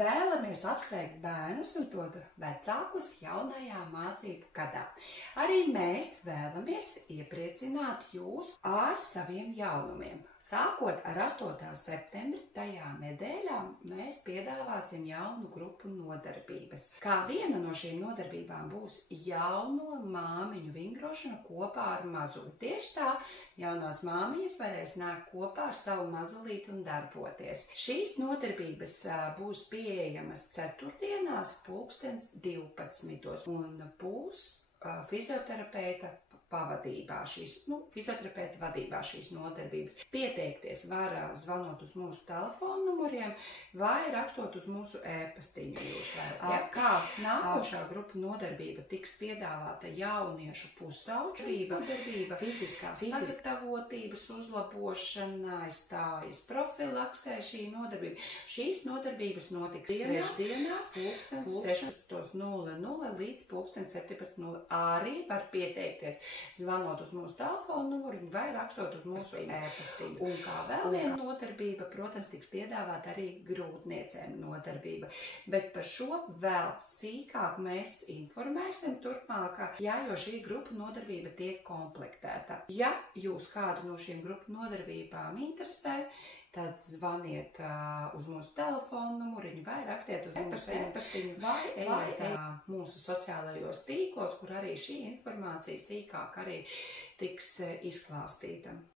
Vēlamies apsveikt bērnus un to vecākus jaunajā mācību gadā. Arī mēs vēlamies iepriecināt jūs ar saviem jaunumiem. Sākot ar 8. septembri, tajā nedēļā mēs piedāvāsim jaunu grupu nodarbības. Kā viena no šīm nodarbībām būs jauno māmiņu vingrošana kopā ar mazuli. Tieši tā, jaunās māmiņas varēs nākt kopā ar savu mazulīti un darboties. Šīs nodarbības būs pieejamas ceturtdienās 12. un būs fizioterapeita pavadībā fizioterapeita vadībā šīs nodarbības. Pieteikties var zvanot uz mūsu telefonu numuriem vai rakstot uz mūsu e-pastiņu. Kā nākošā grupa nodarbība tiks piedāvāta jauniešu pusauģu nodarbība, fiziskās sagatavotības uzlabošanai, stājas profilaksē šī nodarbība. Šīs nodarbības notiks trešdienās 16:00 līdz 17:00. Arī var pieteikties zvanot uz mūsu telefonu numuru vai rakstot uz mūsu e-pastiņu. Un kā vēl viena nodarbība, protams, tiks piedāvāta arī grūtniecēm nodarbība. Bet par šo vēl sīkāk mēs informēsim turpmāk, jo šī grupa nodarbība tiek komplektēta. Ja jūs kādu no šīm grupu nodarbībām interesē, tad zvaniet uz mūsu telefonu numuriņu vai rakstiet uz mūsu e-pastiņu vai ejiet mūsu sociālajos tīklos, kur arī šī informācija sīkāk arī tiks izklāstīta.